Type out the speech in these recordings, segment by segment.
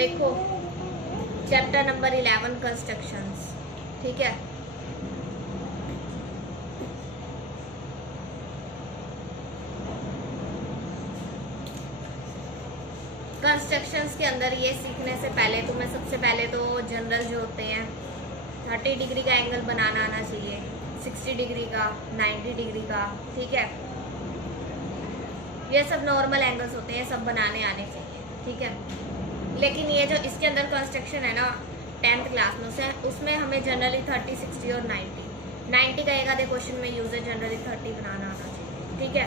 देखो chapter number 11 constructions, ठीक है। कंस्ट्रक्शंस के अंदर ये सीखने से पहले तुम्हें सबसे पहले तो जनरल जो होते हैं 30 डिग्री का एंगल बनाना आना चाहिए, 60 डिग्री का, 90 डिग्री का, ठीक है। ये सब नॉर्मल एंगल्स होते हैं, सब बनाने आने चाहिए, ठीक है। लेकिन ये जो इसके अंदर कंस्ट्रक्शन है ना 10th क्लास में, उसमें हमें जनरली 30, 60 और 90 का एक आधे क्वेश्चन में यूज है, जनरली 30 बनाना आना चाहिए, ठीक है।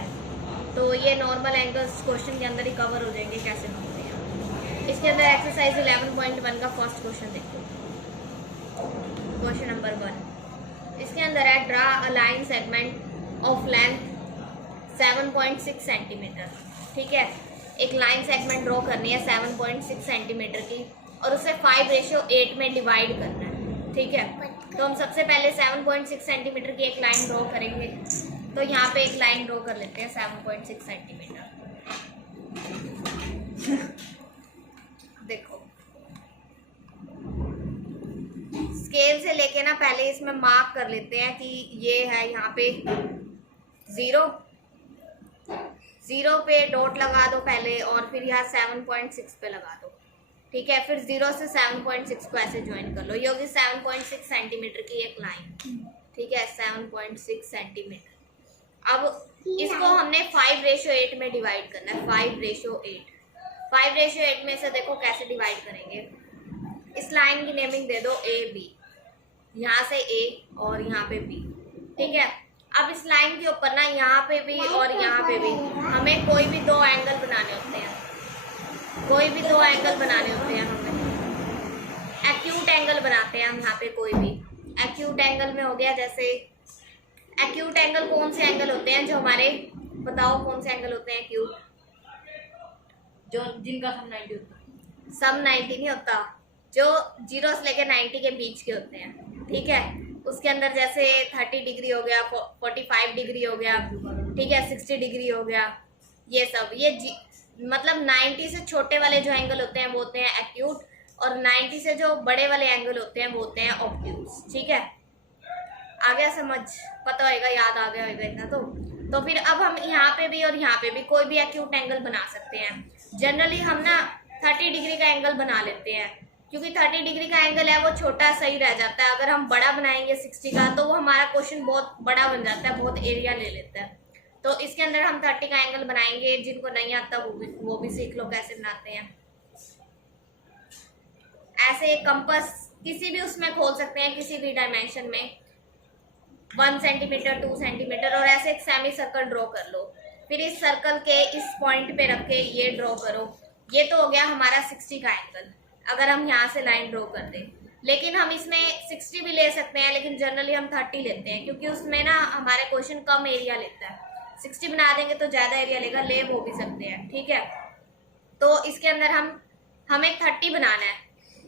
तो ये नॉर्मल एंगल्स क्वेश्चन के अंदर ही कवर हो जाएंगे कैसे बनते हैं। इसके अंदर एक्सरसाइज 11.1 का फर्स्ट क्वेश्चन देखो, क्वेश्चन नंबर 1। इसके अंदर है draw a line segment of length 7.6 centimetre, ठीक है। एक लाइन सेगमेंट ड्रॉ करनी है 7.6 सेंटीमीटर की और उसे 5:8 में डिवाइड करना है, ठीक है। तो हम सबसे पहले 7.6 सेंटीमीटर की एक लाइन ड्रॉ करेंगे। तो यहाँ पे एक लाइन ड्रॉ कर लेते हैं 7.6 सेंटीमीटर। देखो स्केल से लेके ना पहले इसमें मार्क कर लेते हैं कि ये है यहाँ पे 0 पे डॉट लगा दो पहले और फिर यहाँ 7.6 पे लगा दो, ठीक है। फिर 0 से 7.6 को ऐसे ज्वाइन कर लो, ये होगी 7.6 सेंटीमीटर की एक लाइन, ठीक है। 7.6 सेंटीमीटर। अब इसको हमने 5:8 में डिवाइड करना है, 5:8। 5:8 में से देखो कैसे डिवाइड करेंगे। इस लाइन की नेमिंग दे दो ए बी, यहाँ से ए और यहाँ पे बी, ठीक है। अब इस लाइन के ऊपर ना यहाँ पे भी और यहाँ पे भी हमें कोई भी दो एंगल बनाने होते हैं, कोई भी दो एंगल बनाने होते हैं हमें। एक्यूट एंगल बनाते हैं हम यहाँ पे, कोई भी एक्यूट एंगल में हो गया। जैसे एक्यूट एंगल कौन से एंगल होते हैं जो हमारे, बताओ कौन से एंगल होते हैं एक्यूट, जो जिनका सम 90 होता है। सम 90 नहीं होता, जो 0 से लेकर 90 के बीच के होते हैं, ठीक है। उसके अंदर जैसे 30 डिग्री हो गया, 45 डिग्री हो गया, ठीक है, 60 डिग्री हो गया, ये सब। ये मतलब 90 से छोटे वाले जो एंगल होते हैं वो होते हैं एक्यूट, और 90 से जो बड़े वाले एंगल होते हैं वो होते हैं ऑब्ट्यूज, ठीक है। आ गया समझ, पता होएगा, याद आ गया होगा इतना तो फिर अब हम यहाँ पे भी और यहाँ पे भी कोई भी एक्यूट एंगल बना सकते हैं। जनरली हम ना 30 डिग्री का एंगल बना लेते हैं, क्योंकि 30 डिग्री का एंगल है वो छोटा सही रह जाता है। अगर हम बड़ा बनाएंगे 60 का तो वो हमारा क्वेश्चन बहुत बड़ा बन जाता है, बहुत एरिया ले लेता है। तो इसके अंदर हम 30 का एंगल बनाएंगे। जिनको नहीं आता वो भी सीख लो कैसे बनाते हैं। ऐसे कंपास किसी भी उसमें खोल सकते हैं, किसी भी डायमेंशन में, 1 सेंटीमीटर, 2 सेंटीमीटर, और ऐसे एक सेमी सर्कल ड्रॉ कर लो। फिर इस सर्कल के इस पॉइंट पे रख के ये ड्रॉ करो। ये तो हो गया हमारा 60 का एंगल, अगर हम यहाँ से लाइन ड्रॉ कर दें। लेकिन हम इसमें 60 भी ले सकते हैं, लेकिन जनरली हम 30 लेते हैं, क्योंकि उसमें ना हमारे क्वेश्चन कम एरिया लेता है। 60 बना देंगे तो ज़्यादा एरिया लेगा, ले वो भी सकते हैं, ठीक है। तो इसके अंदर हमें 30 बनाना है।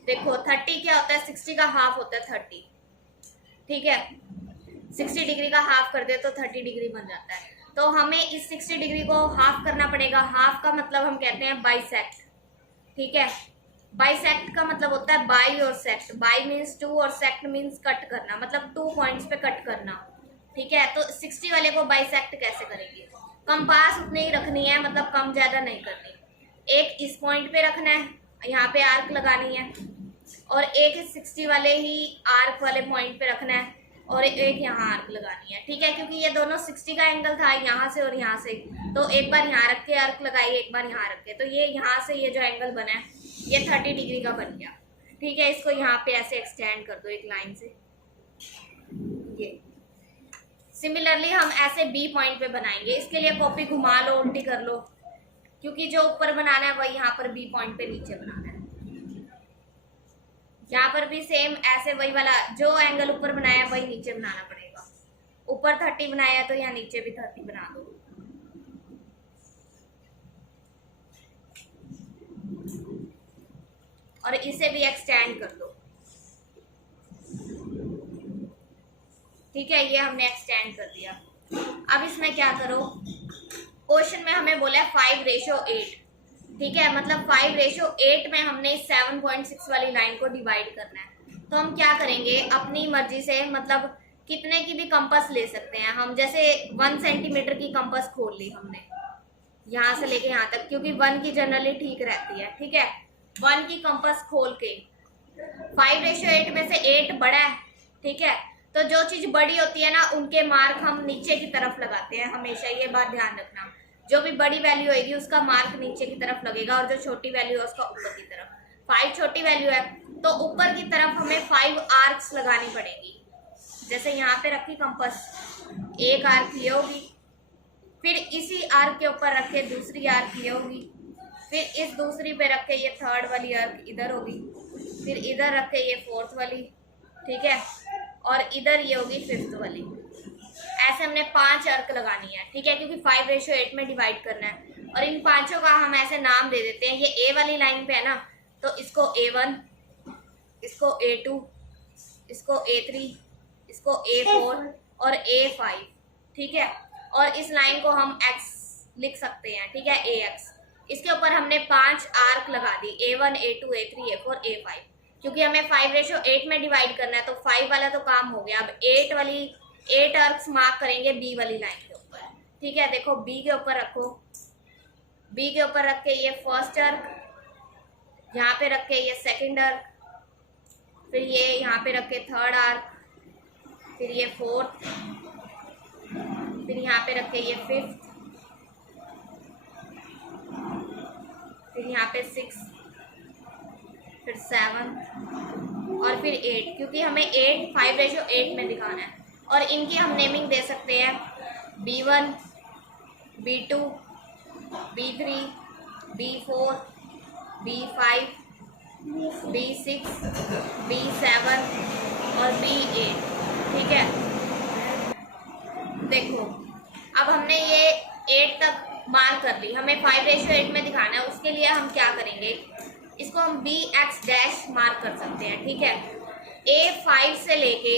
देखो 30 क्या होता है, 60 का हाफ होता है 30, ठीक है। 60 डिग्री का हाफ कर दे तो 30 डिग्री बन जाता है। तो हमें इस 60 डिग्री को हाफ करना पड़ेगा। हाफ का मतलब हम कहते हैं बाइसेक्ट, ठीक है। बाइसेक्ट का मतलब होता है बाई और सेक्ट। बाई मीन्स 2 और सेक्ट मीन्स कट करना, मतलब 2 पॉइंट्स पे कट करना, ठीक है। तो 60 वाले को बाइसेक्ट कैसे करेंगे, कंपास उतनी ही रखनी है, मतलब कम ज्यादा नहीं करनी। एक इस पॉइंट पे रखना है, यहाँ पे आर्क लगानी है, और एक 60 वाले ही आर्क वाले पॉइंट पे रखना है, और एक यहाँ आर्क लगानी है, ठीक है। क्योंकि ये दोनों 60 का एंगल था यहाँ से और यहाँ से, तो एक बार यहाँ रख के आर्क लगाइए, एक बार यहाँ रख के, तो ये यहाँ से ये जो एंगल बना है ये 30 डिग्री का बन गया, ठीक है। इसको यहाँ पे ऐसे एक्सटेंड कर दो एक लाइन से। ये सिमिलरली हम ऐसे बी पॉइंट पे बनाएंगे। इसके लिए कॉपी घुमा लो, उल्टी कर लो, क्योंकि जो ऊपर बनाना है वही यहाँ पर बी पॉइंट पे नीचे बनाना है। यहाँ पर भी सेम ऐसे वही वाला जो एंगल ऊपर बनाया है वही नीचे बनाना पड़ेगा। ऊपर 30 बनाया है तो यहाँ नीचे भी 30 बना दो। और इसे भी एक्सटेंड कर दो, ठीक है। ये हमने एक्सटेंड कर दिया। अब इसमें क्या करो, क्वेश्चन में हमें बोला है 5:8। ठीक है, मतलब 5:8 में हमने इस 7.6 वाली लाइन को डिवाइड करना है। तो हम क्या करेंगे, अपनी मर्जी से मतलब कितने की भी कंपास ले सकते हैं हम। जैसे 1 सेंटीमीटर की कंपास खोल ली हमने यहाँ से लेके यहाँ तक, क्योंकि 1 की जनरली ठीक रहती है। ठीक है, 1 की कंपास खोल के 5:8 में से 8 बड़ा है। ठीक है, तो जो चीज बड़ी होती है ना उनके मार्क हम नीचे की तरफ लगाते हैं हमेशा, ये बात ध्यान रखना। जो भी बड़ी वैल्यू होगी उसका मार्क नीचे की तरफ लगेगा और जो छोटी वैल्यू है उसका ऊपर की तरफ। 5 छोटी वैल्यू है तो ऊपर की तरफ हमें 5 आर्क्स लगानी पड़ेगी। जैसे यहाँ पे रखी कंपास, एक आर्क ये होगी, फिर इसी आर्क के ऊपर रखे दूसरी आर्क ये होगी, फिर इस दूसरी पे रख के ये थर्ड वाली आर्क इधर होगी, फिर इधर रख के ये फोर्थ वाली, ठीक है, और इधर ये होगी फिफ्थ वाली। ऐसे हमने 5 आर्क लगानी है। ठीक है, क्योंकि 5:8 में डिवाइड करना है। और इन पांचों का हम ऐसे नाम दे देते हैं। ये ए वाली लाइन पे है ना, तो इसको A1, इसको A2, इसको A3, इसको A4 और A5। ठीक है, और इस लाइन को हम X लिख सकते हैं। ठीक है, AX। इसके ऊपर हमने 5 आर्क लगा दी, A1, A2, A3, A4, A5। क्योंकि हमें 5:8 में डिवाइड करना है तो 5 वाला तो काम हो गया। अब 8 आर्क्स मार्क करेंगे B वाली लाइन के ऊपर। ठीक है, देखो B के ऊपर रखो, B के ऊपर रख के ये फर्स्ट आर्क, यहाँ पे रख के ये सेकंड आर्क, फिर ये यहाँ पे रख के थर्ड आर्क, फिर ये फोर्थ, फिर यहाँ पे रख के ये फिफ्थ, फिर यहाँ पे 6, फिर 7 और फिर 8, क्योंकि हमें 5:8 में दिखाना है। और इनकी हम नेमिंग दे सकते हैं B1, B2, B3, B4, B5, B6, B7 और B8। ठीक है, देखो अब हमने ये 8 तक मार्क कर ली, हमें 5:8 में दिखाना है। उसके लिए हम क्या करेंगे, इसको हम BX' मार्क कर सकते हैं। ठीक है, A5 से लेके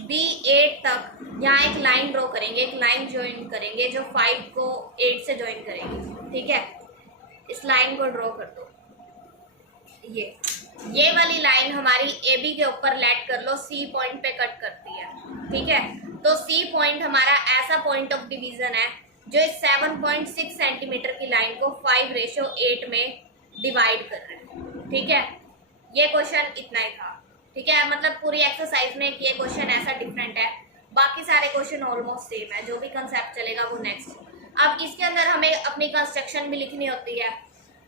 B8 तक यहाँ एक लाइन ड्रॉ करेंगे, एक लाइन ज्वाइन करेंगे जो 5 को 8 से ज्वाइन करेगी। ठीक है, इस लाइन को ड्रॉ कर दो। ये वाली लाइन हमारी AB के ऊपर लेट कर लो, C पॉइंट पे कट करती है। ठीक है, तो C पॉइंट हमारा ऐसा पॉइंट ऑफ डिवीजन है जो इस 7.6 सेंटीमीटर की लाइन को 5:8 में डिवाइड कर रहा है। ठीक है, ये क्वेश्चन इतना ही था। ठीक है, मतलब पूरी एक्सरसाइज में ये क्वेश्चन ऐसा डिफरेंट है, बाकी सारे क्वेश्चन ऑलमोस्ट सेम है। जो भी कंसेप्ट चलेगा वो नेक्स्ट। अब इसके अंदर हमें अपनी कंस्ट्रक्शन भी लिखनी होती है।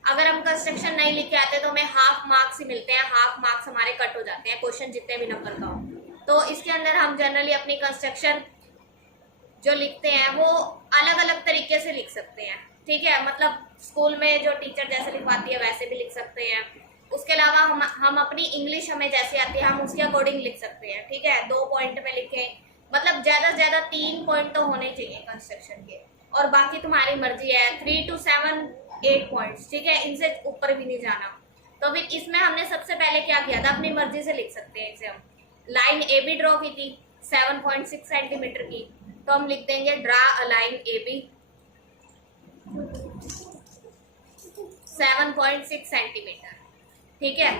अगर हम कंस्ट्रक्शन नहीं लिख के आते तो हमें हाफ मार्क्स ही मिलते हैं, हाफ मार्क्स हमारे कट हो जाते हैं क्वेश्चन जितने भी नंबर का हो। तो इसके अंदर हम जनरली अपनी कंस्ट्रक्शन जो लिखते हैं वो अलग अलग तरीके से लिख सकते हैं। ठीक है, मतलब स्कूल में जो टीचर जैसे लिखवाती है वैसे भी लिख सकते हैं। उसके अलावा हम अपनी इंग्लिश हमें जैसे आती है हम उसके अकॉर्डिंग लिख सकते हैं। ठीक है, 2 पॉइंट में लिखें, मतलब ज्यादा से ज्यादा 3 पॉइंट तो होने चाहिए कंस्ट्रक्शन के, और बाकी तुम्हारी मर्जी है 3 to 7, 8 पॉइंट्स। ठीक है, इनसे ऊपर भी नहीं जाना। तो फिर इसमें हमने सबसे पहले क्या किया था, अपनी मर्जी से लिख सकते हैं इसे। हम लाइन AB ड्रॉ की थी 7.6 सेंटीमीटर की, तो हम लिख देंगे draw a line AB 7.6 centimetre. ठीक है,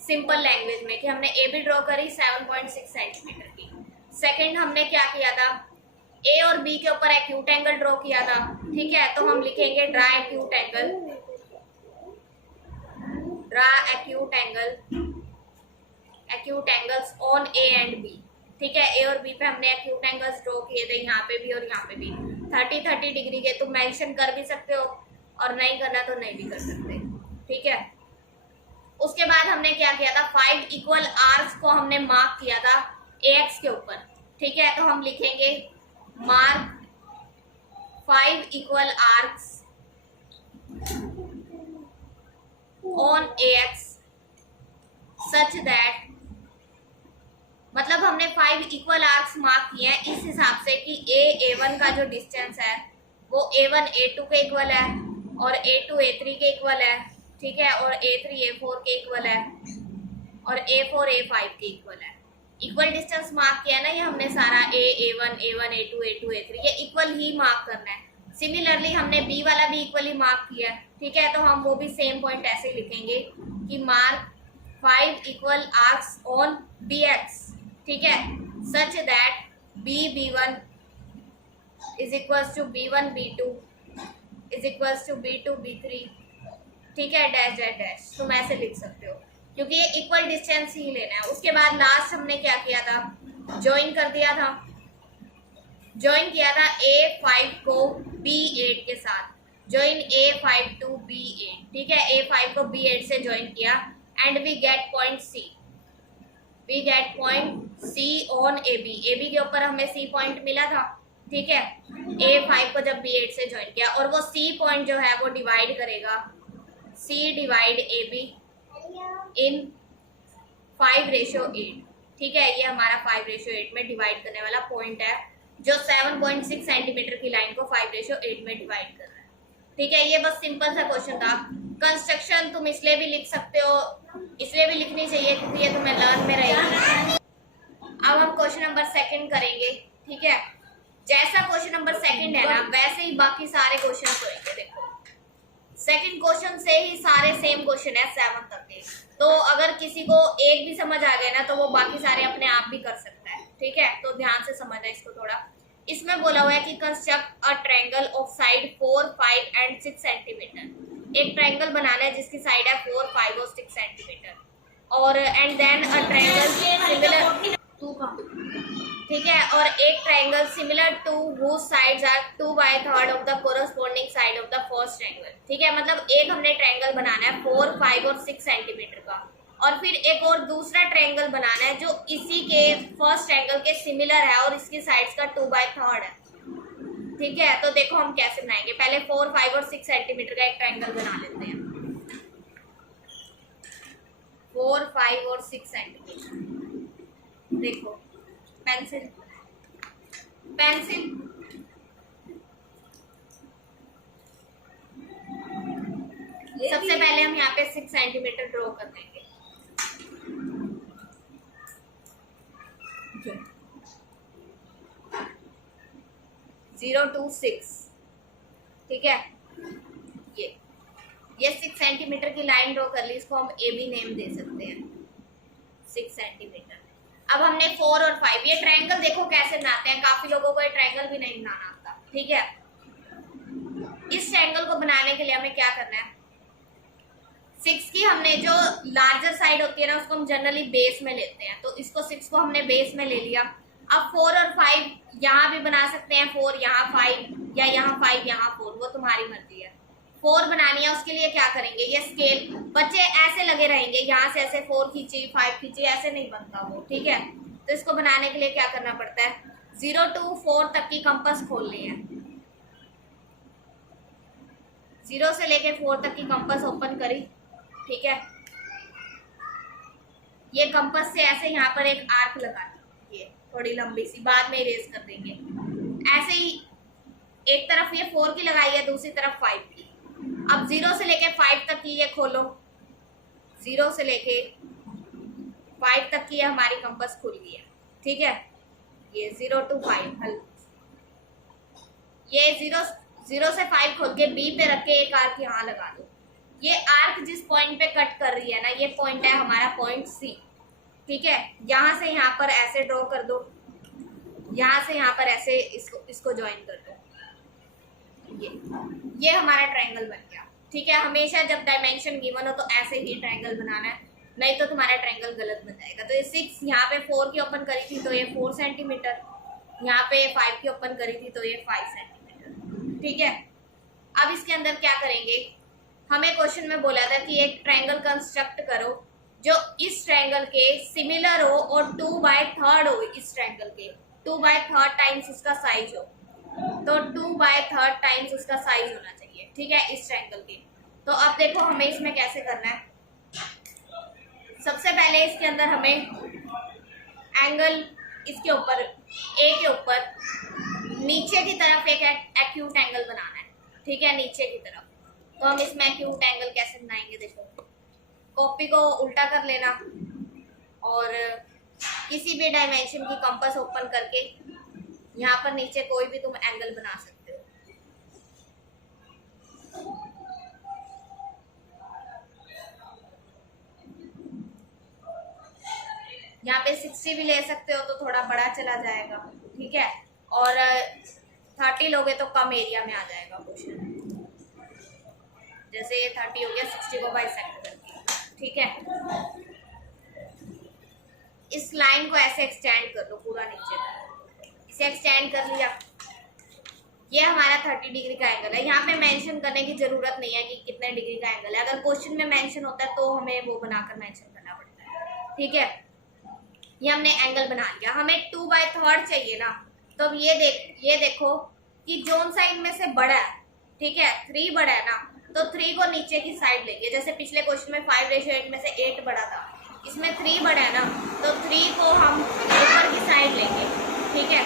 सिंपल लैंग्वेज में कि हमने AB ड्रॉ करी 7.6 सेंटीमीटर की। सेकंड हमने क्या किया था, A और B के ऊपर एक्यूट एंगल ड्रॉ किया था। ठीक है, तो हम लिखेंगे draw acute angle, draw acute angles on A and B। ठीक है, A और B पे हमने एक्यूट एंगल्स ड्रॉ किए थे, यहाँ पे भी और यहाँ पे भी 30-30 डिग्री के। तुम मेंशन कर भी सकते हो और नहीं करना तो नहीं भी कर सकते। ठीक है, उसके बाद हमने क्या किया था, 5 इक्वल आर्क्स को हमने मार्क किया था AX के ऊपर। ठीक है, तो हम लिखेंगे mark 5 equal arcs on AX such that, मतलब हमने 5 इक्वल आर्क्स मार्क किए हैं इस हिसाब से कि A1 का जो डिस्टेंस है वो A1 A2 के इक्वल है और A2 A3 के इक्वल है। ठीक है, और A3 A4 के इक्वल है और A4 A5 के इक्वल है। इक्वल डिस्टेंस मार्क किया ना ये हमने सारा A1 A1 A2 A2 A3 ये इक्वल ही मार्क करना है। सिमिलरली हमने बी वाला भी इक्वली मार्क किया है, ठीक है, तो हम वो भी सेम पॉइंट ऐसे ही लिखेंगे कि mark 5 equal arcs on B X, ठीक है, such that B1 is equals to B1 B2 is equals to B2 B3, ठीक है, डैश डैश डैश, तुम ऐसे लिख सकते हो क्योंकि ये इक्वल डिस्टेंस ही लेना है। उसके बाद लास्ट हमने क्या किया था, ज्वाइन कर दिया था, ज्वाइन किया था A5 को B8 के साथ, ज्वाइन A5 टू B8, ठीक है, A5 को B8 से ज्वाइन किया and we get point C, we get point C on AB, AB के ऊपर हमें C पॉइंट मिला था, ठीक है, A5 को जब B8 से ज्वाइन किया और वो C पॉइंट जो है वो डिवाइड करेगा C डिवाइड AB इन 5:8, ठीक है, ये हमारा 5:8 में डिवाइड करने वाला पॉइंट है जो 7.6 सेंटीमीटर की लाइन को 5:8 में डिवाइड कर रहा है, ठीक है। ये बस सिंपल सा क्वेश्चन था। कंस्ट्रक्शन तुम इसलिए भी लिख सकते हो, इसलिए भी लिखनी चाहिए क्योंकि ये तुम्हें लर्न में रहेगी। अब हम क्वेश्चन नंबर 2 करेंगे, ठीक है। जैसा क्वेश्चन नंबर 2 है ना वैसे ही बाकी सारे क्वेश्चन होंगे। देखो सेकंड क्वेश्चन से ही सारे सेम क्वेश्चन है 7 तक के, तो अगर किसी को एक भी समझ आ गया ना तो वो बाकी सारे अपने आप भी कर सकता है, ठीक है, तो ध्यान से समझना इसको थोड़ा। इसमें बोला हुआ है कि construct a triangle of side 4, 5 and 6 centimetre. एक ट्रायंगल बनाना है जिसकी साइड है 4, 5 और 6 सेंटीमीटर, और and then a triangle similar, ठीक है, और एक triangle similar to whose sides are 2/3 of the corresponding side of the first triangle, ठीक है, मतलब एक हमने ट्रायंगल बनाना है 4, 5 और 6 सेंटीमीटर का, और फिर एक और दूसरा ट्रायंगल बनाना है जो इसी के फर्स्ट ट्रायंगल के सिमिलर है और इसकी साइड्स का 2/3 है, ठीक है। तो देखो हम कैसे बनाएंगे, पहले 4, 5 और 6 सेंटीमीटर का एक ट्रायंगल बना लेते हैं। 4, 5 और 6 सेंटीमीटर, देखो पेंसिल पेंसिल, सबसे पहले हम यहाँ पे 6 सेंटीमीटर ड्रॉ कर देंगे। 0 to 6, ठीक है, ये 6 सेंटीमीटर की लाइन ड्रॉ कर ली, इसको हम ए बी नेम दे सकते हैं, 6 सेंटीमीटर। अब हमने 4 और 5, ये ट्रायंगल देखो कैसे बनाते हैं, काफी लोगों को ये ट्रायंगल भी नहीं बनाना आता, ठीक है। इस ट्रायंगल को बनाने के लिए हमें क्या करना है, 6 की हमने जो लार्जर साइड होती है ना उसको हम जनरली बेस में लेते हैं, तो इसको 6 को हमने बेस में ले लिया। अब 4 और 5 यहाँ भी बना सकते हैं, 4 यहाँ 5 या यहाँ 5 यहाँ 4, वो तुम्हारी मर्जी है। 4 बनानी है उसके लिए क्या करेंगे, ये स्केल, बच्चे ऐसे लगे रहेंगे, यहाँ से ऐसे 4 खींची 5 खींची, ऐसे नहीं बनता वो, ठीक है। तो इसको बनाने के लिए क्या करना पड़ता है, 0 to 4 तक की कंपास खोलनी है, 0 से लेके 4 तक की कंपास ओपन करी, ठीक है। ये कंपास से ऐसे यहाँ पर एक आर्क लगा दी, ये थोड़ी लंबी सी, बाद में इरेज कर देंगे। ऐसे ही एक तरफ ये 4 की लगाई है, दूसरी तरफ 5 की। अब 0 से लेके 5 तक की ये खोलो, 0 से लेके 5 तक की हमारी कंपास खुल गई है, ठीक है। ये 0 to 5 हल, ये 0 से 5 खोल के बी पे रख के एक आर्क यहाँ लगा दो। ये आर्क जिस पॉइंट पे कट कर रही है ना, ये पॉइंट है हमारा पॉइंट सी, ठीक है। यहाँ से यहाँ पर ऐसे ड्रॉ कर दो, यहाँ से यहाँ पर ऐसे इसको ज्वाइन कर दो, ये हमारा ट्रायंगल बन गया, ठीक है। हमेशा जब डायमेंशन गिवन हो तो ऐसे ही ट्रायंगल बनाना है, नहीं तो तुम्हारा ट्रायंगल गलत बन जाएगा। तो ये 6 यहाँ पे 4 की ओपन करी थी तो ये 4 सेंटीमीटर, यहाँ पे 5 की ओपन करी थी तो ये 5 सेंटीमीटर, ठीक है। अब इसके अंदर क्या करेंगे, हमें क्वेश्चन में बोला था कि एक ट्रायंगल कंस्ट्रक्ट करो जो इस ट्रायंगल के सिमिलर हो और 2/3 हो, इस ट्रायंगल के 2/3 टाइम्स उसका साइज हो, तो 2/3 टाइम्स उसका साइज होना चाहिए, ठीक है, इस ट्रायंगल के। तो अब देखो हमें इसमें कैसे करना है, सबसे पहले इसके अंदर हमें एंगल इसके ऊपर ए के ऊपर नीचे की तरफ एक एक्यूट एंगल बनाना है, ठीक है, नीचे की तरफ। तो हम इसमें एक्यूट एंगल कैसे बनाएंगे, देखो कॉपी को उल्टा कर लेना और किसी भी डायमेंशन की कंपास ओपन करके यहाँ पर नीचे कोई भी तुम एंगल बना सकते हो, यहाँ पे 60 भी ले सकते हो तो थोड़ा बड़ा चला जाएगा, ठीक है। और 30 लोगे तो कम एरिया में आ जाएगा क्वेश्चन। जैसे ये 30 हो गया, 60 को बाइसेक्ट करके, ठीक है। इस लाइन को ऐसे एक्सटेंड कर लो पूरा नीचे तक, इसे एक्सटेंड कर लिया। ये हमारा 30 डिग्री का एंगल है। यहाँ पे मेंशन करने की जरूरत नहीं है कि कितने डिग्री का एंगल है। अगर क्वेश्चन में मेंशन होता है तो हमें वो बनाकर मेंशन करना पड़ता है, ठीक है। ये हमने एंगल बना लिया। हमें 2/3 चाहिए ना, तो अब ये देखो कि जोन साइड में से बड़ा है, ठीक है, 3 बड़ा है ना, तो 3 को नीचे की साइड लेंगे। जैसे पिछले क्वेश्चन में 5:8 में से 8 बड़ा था, इसमें 3 बड़ा है ना, तो 3 को हम ऊपर की साइड लेंगे, ठीक है।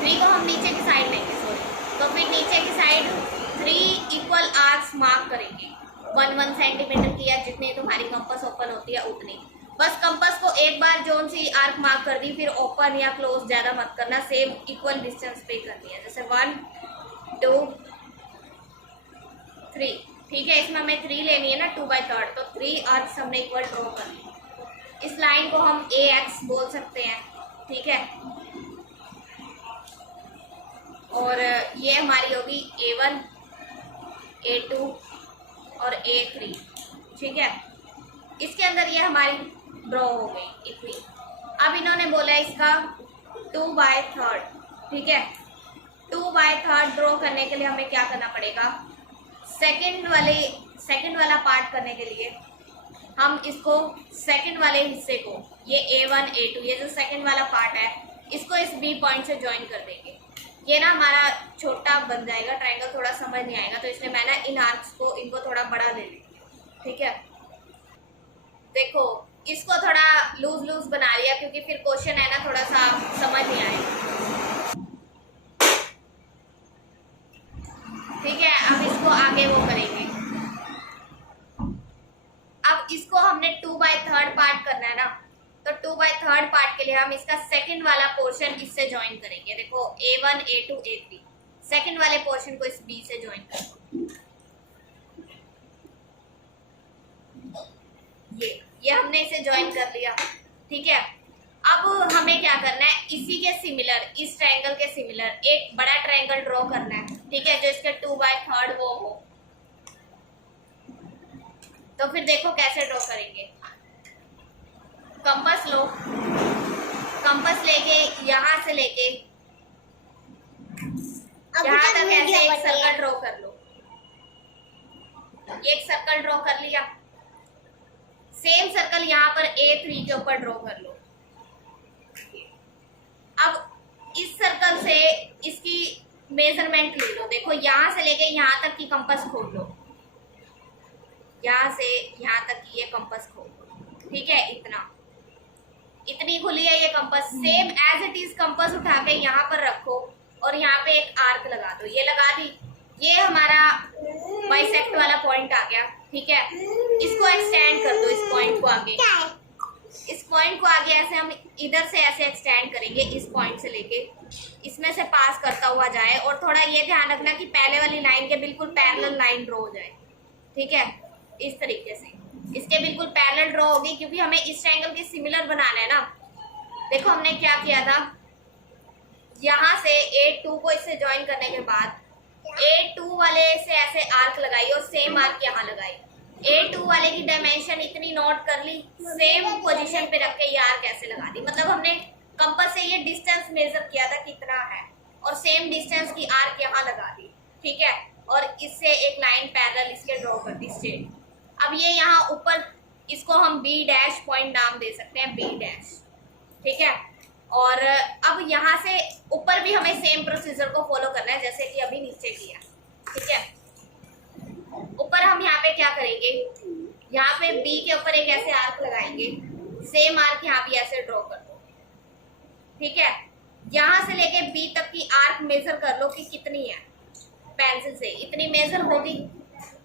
3 को हम नीचे की साइड लेंगे, सॉरी। तो फिर नीचे की साइड 3 इक्वल आर्क्स मार्क करेंगे। 1 सेंटीमीटर की या जितनी तुम्हारी कंपास ओपन होती है उतनी। बस कंपास को एक बार जोन सी आर्क मार्क कर दी, फिर ओपन या क्लोज ज्यादा मत करना, सेम इक्वल डिस्टेंस पे करनी है। जैसे 1 2 3, ठीक है। इसमें हमें 3 लेनी है ना 2/3, तो 3 आर्क्स हमने इक्वल ड्रॉ कर ली। इस लाइन को हम AX बोल सकते हैं, ठीक है। और ये हमारी होगी A1 A2 और A3, ठीक है। इसके अंदर ये हमारी ड्रॉ हो गई इतनी। अब इन्होंने बोला इसका 2/3, ठीक है। 2/3 ड्रॉ करने के लिए हमें क्या करना पड़ेगा, सेकंड वाला पार्ट करने के लिए हम इसको सेकंड वाले हिस्से को, ये A1 A2, ये जो सेकंड वाला पार्ट है, इसको इस B पॉइंट से ज्वाइन कर देंगे। ये ना हमारा छोटा बन जाएगा ट्रायंगल, थोड़ा समझ नहीं आएगा, तो इसलिए मैं ना इन आर्क्स को इनको थोड़ा बड़ा ले लूँगी, ठीक है। देखो इसको थोड़ा लूज बना लिया क्योंकि फिर क्वेश्चन है ना थोड़ा सा समझ नहीं आएगा, ठीक है। अब इसको आगे वो करेंगे। अब इसको हमने 2/3 पार्ट करना है ना, तो 2/3 पार्ट के लिए हम इसका सेकंड वाला पोर्शन इससे ज्वाइन करेंगे। देखो A1 A2 A3, सेकंड वाले पोर्शन को इस B से ज्वाइन करेंगे। ये हमने इसे ज्वाइन कर लिया, ठीक है। अब हमें क्या करना है, इसी के सिमिलर, इस ट्रायंगल के सिमिलर एक बड़ा ट्रायंगल ड्रॉ करना है, ठीक है, जो इसके 2/3 वो हो। तो फिर देखो कैसे ड्रॉ करेंगे। कंपास लो, कंपास लेके यहाँ से लेके यहाँ तक ऐसे एक सर्कल ड्रॉ कर लो। एक सर्कल ड्रॉ कर लिया। सेम सर्कल यहाँ पर A3 के ऊपर ड्रॉ कर लो। अब इस सर्कल से इसकी मेजरमेंट ले लो। देखो यहाँ से लेके यहाँ तक की कंपास खोल लो, यहाँ से यहाँ तक की ये कंपास खोल लो, ठीक है। इतनी खुली है ये compass. Same as it is compass उठा के यहाँ पर रखो और यहाँ पे एक आर्क लगा दो। ये लगा दी, ये हमारा बाइसेक्ट वाला पॉइंट आ गया, ठीक है। इसको एक्सटेंड कर दो, इस पॉइंट को आगे, इस पॉइंट को आगे ऐसे हम इधर से ऐसे एक्सटेंड करेंगे, इस पॉइंट से लेके इसमें से पास करता हुआ जाए। और थोड़ा ये ध्यान रखना कि पहले वाली लाइन के बिल्कुल पैरेलल लाइन ड्रॉ हो जाए, ठीक है। इस तरीके से इसके बिल्कुल पैरेलल ड्रॉ होगी क्योंकि हमें इस ट्रायंगल के सिमिलर बनाना है ना। देखो हमने क्या किया था, यहाँ से A2 को इससे ज्वाइन करने के बाद A2 वाले से ऐसे आर्क लगाई और सेम आर्क यहाँ लगाई। A2 वाले की डायमेंशन इतनी नोट कर ली, सेम पोजीशन पे रख के ये आर्क ऐसे लगा दी। मतलब हमने कंपास से ये डिस्टेंस मेजर किया था कितना है और सेम डिस्टेंस की आर्क यहाँ लगा दी, ठीक है। और इससे एक लाइन पैरेलल इसके ड्रॉ कर दी स्ट्रेट। अब ये यहाँ ऊपर इसको हम B' पॉइंट नाम दे सकते हैं, B', ठीक है। और अब यहाँ से ऊपर भी हमें सेम प्रोसीजर को फॉलो करना है जैसे कि अभी नीचे किया, ठीक है। ऊपर हम यहाँ पे क्या करेंगे, यहाँ पे B के ऊपर एक ऐसे आर्क लगाएंगे, सेम आर्क यहाँ भी ऐसे ड्रॉ कर दो, ठीक है। यहाँ से लेके B तक की आर्क मेजर कर लो कि कितनी है, पेंसिल से इतनी मेजर होगी,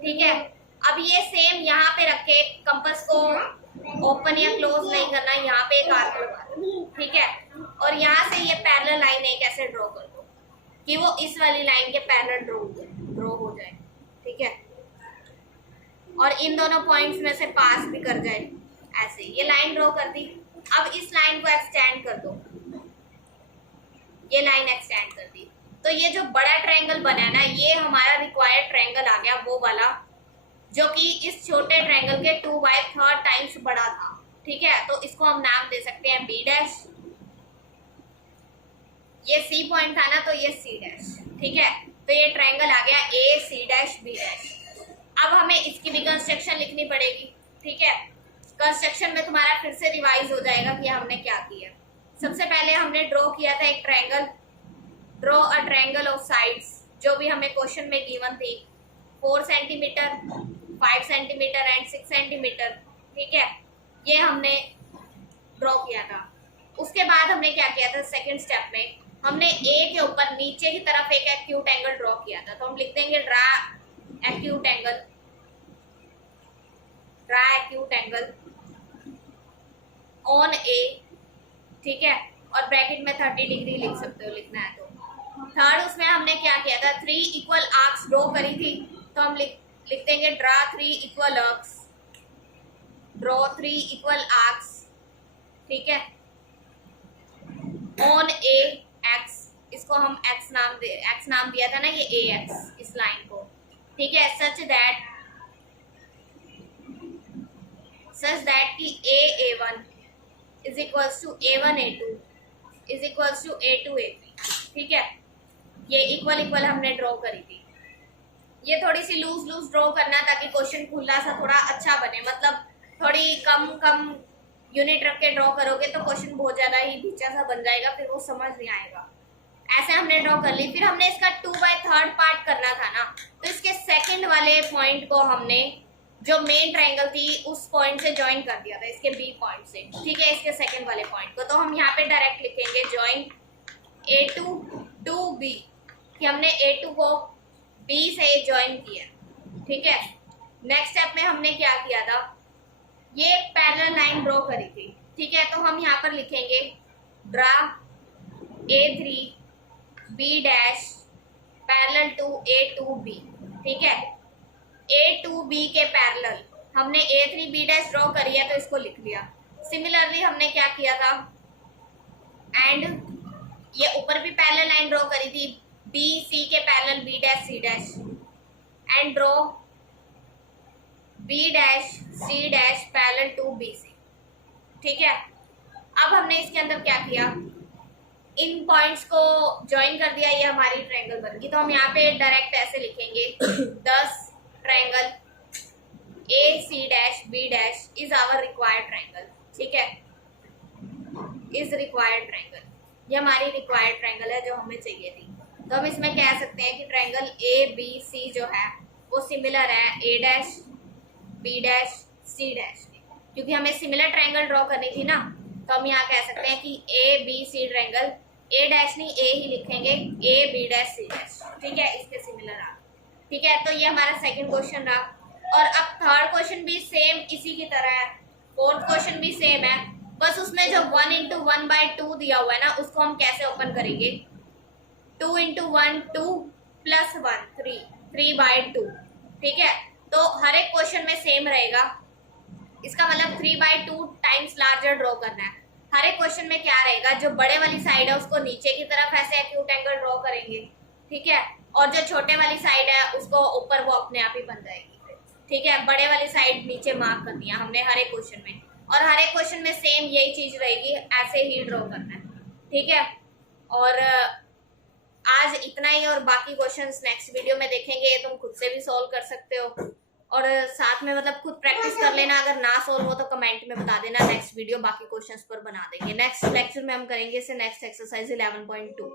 ठीक है। अब ये सेम यहाँ पे रख के कंपास को ओपन या क्लोज नहीं करना, यहाँ पे एक आर्क लगा दो, ठीक है। और यहाँ से ये पैरेलल लाइन एक ऐसे ड्रॉ कर दो कि वो इस वाली लाइन के पैरेलल ड्रॉ हो जाए, ठीक है। और इन दोनों पॉइंट्स में से पास भी कर जाए, ऐसे ये लाइन ड्रॉ कर दी। अब इस लाइन को एक्सटेंड कर दो, ये लाइन एक्सटेंड कर दी, तो ये जो बड़ा ट्रायंगल बना है ना, ये हमारा रिक्वायर्ड ट्रायंगल आ गया, वो वाला जो कि इस छोटे ट्रायंगल के 2/3 टाइम्स बड़ा था। ठीक है, तो इसको हम नाम दे सकते हैं बी डैश। ये सी पॉइंट था ना, तो ये सी डैश। ठीक है, तो ये ट्रायंगल आ गया ए सी डैश बी डैश। अब हमें इसकी भी कंस्ट्रक्शन लिखनी पड़ेगी। ठीक है, कंस्ट्रक्शन में तुम्हारा फिर से रिवाइज हो जाएगा कि हमने क्या किया। सबसे पहले हमने ड्रॉ किया था एक triangle, draw a triangle of sides, जो भी हमें क्वेश्चन में गिवन थी, 4 सेंटीमीटर, 5 सेंटीमीटर एंड 6 सेंटीमीटर। ठीक है, ये हमने ड्रॉ किया था। उसके बाद हमने क्या किया था, सेकंड स्टेप में हमने ए के ऊपर नीचे की तरफ एक एक्यूट एंगल ड्रॉ किया था। तो हम लिख देंगे draw acute angle, draw acute angle on A. ठीक है, और ब्रैकेट में 30 डिग्री लिख सकते हो, लिखना है तो। थर्ड उसमें हमने क्या किया था, 3 इक्वल आर्क्स ड्रॉ करी थी, तो हम लिख देंगे draw 3 equal arcs, draw 3 equal arcs. ठीक है, ऑन ए एक्स, इसको हम एक्स नाम दिया था ना, ये ए एक्स, इस लाइन को। ठीक है, सच दैट कि A1 is equals to A1 A2 is equals to A2 A3। ठीक है, ये इक्वल हमने ड्रॉ करी थी। ये थोड़ी सी लूज ड्रॉ करना, ताकि क्वेश्चन खुला सा थोड़ा अच्छा बने। मतलब थोड़ी कम यूनिट रख के ड्रॉ करोगे तो क्वेश्चन बहुत ज्यादा ही भिचा सा बन जाएगा, फिर वो समझ नहीं आएगा। ऐसे हमने ड्रॉ कर ली। फिर हमने इसका 2/3 पार्ट करना था ना, तो इसके सेकंड वाले पॉइंट को हमने, जो मेन ट्रायंगल थी उस पॉइंट से ज्वाइन कर दिया था, इसके बी पॉइंट से। ठीक है, इसके सेकंड वाले पॉइंट को तो हम यहाँ पे डायरेक्ट लिखेंगे ज्वाइन A2 टू B, कि हमने A2 को B से ज्वाइन किया। ठीक है, नेक्स्ट स्टेप में हमने क्या किया था, ये पैरेलल लाइन ड्रॉ करी थी। ठीक है, तो हम यहाँ पर लिखेंगे draw A3 B dash parallel to A2B। ठीक है, A2B के पैरेलल हमने A3B डैश ड्रॉ करी है, तो इसको लिख लिया। सिमिलरली हमने क्या किया था, एंड ये ऊपर भी पैरेलल लाइन ड्रॉ करी थी, BC के parallel B dash C dash, and draw B dash C dash parallel to BC। ठीक है, अब हमने इसके अंदर क्या किया, इन पॉइंट्स को ज्वाइन कर दिया, ये हमारी ट्रायंगल बन गई। तो हम यहाँ पे डायरेक्ट ऐसे लिखेंगे 10 triangle AC dash B dash is our required triangle. ठीक है, इज रिक्वायर्ड ट्रायंगल, ये हमारी रिक्वायर्ड ट्रायंगल है जो हमें चाहिए थी। तो हम इसमें कह सकते हैं कि ट्रायंगल ABC जो है वो सिमिलर है A dash B dash C dash, क्योंकि हमें सिमिलर ट्रायंगल ड्रॉ करनी थी ना। तो हम यहाँ कह सकते हैं कि ABC ट्रायंगल, A डैश नहीं A ही लिखेंगे, A B dash C dash. ठीक है, इसके सिमिलर आ। ठीक है, तो ये हमारा सेकंड क्वेश्चन रहा। और अब थर्ड क्वेश्चन भी सेम इसी की तरह है, फोर्थ क्वेश्चन भी सेम है, बस उसमें जो 1 × 1/2 दिया हुआ है ना, उसको हम कैसे ओपन करेंगे, 2 × 1 2 + 1 3 3/2। ठीक है, तो हर एक क्वेश्चन में सेम रहेगा, इसका मतलब 3/2 टाइम्स लार्जर ड्रॉ करना है। हर एक क्वेश्चन में क्या रहेगा, जो बड़े वाली साइड है उसको नीचे की तरफ ऐसे एक्यूट एंगल ड्रॉ करेंगे। ठीक है, और जो छोटे वाली साइड है उसको ऊपर वो अपने आप ही बन जाएगी। ठीक है, बड़े वाली साइड नीचे मार्क कर दिया हमने हर एक क्वेश्चन में, और हर एक क्वेश्चन में सेम यही चीज रहेगी, ऐसे ही ड्रॉ करना है। ठीक है, और आज इतना ही, और बाकी क्वेश्चंस नेक्स्ट वीडियो में देखेंगे। ये तुम खुद से भी सॉल्व कर सकते हो, और साथ में मतलब खुद प्रैक्टिस कर लेना। अगर ना सॉल्व हो तो कमेंट में बता देना, नेक्स्ट वीडियो बाकी क्वेश्चंस पर बना देंगे। नेक्स्ट लेक्चर में हम करेंगे इसे नेक्स्ट एक्सरसाइज 11.2।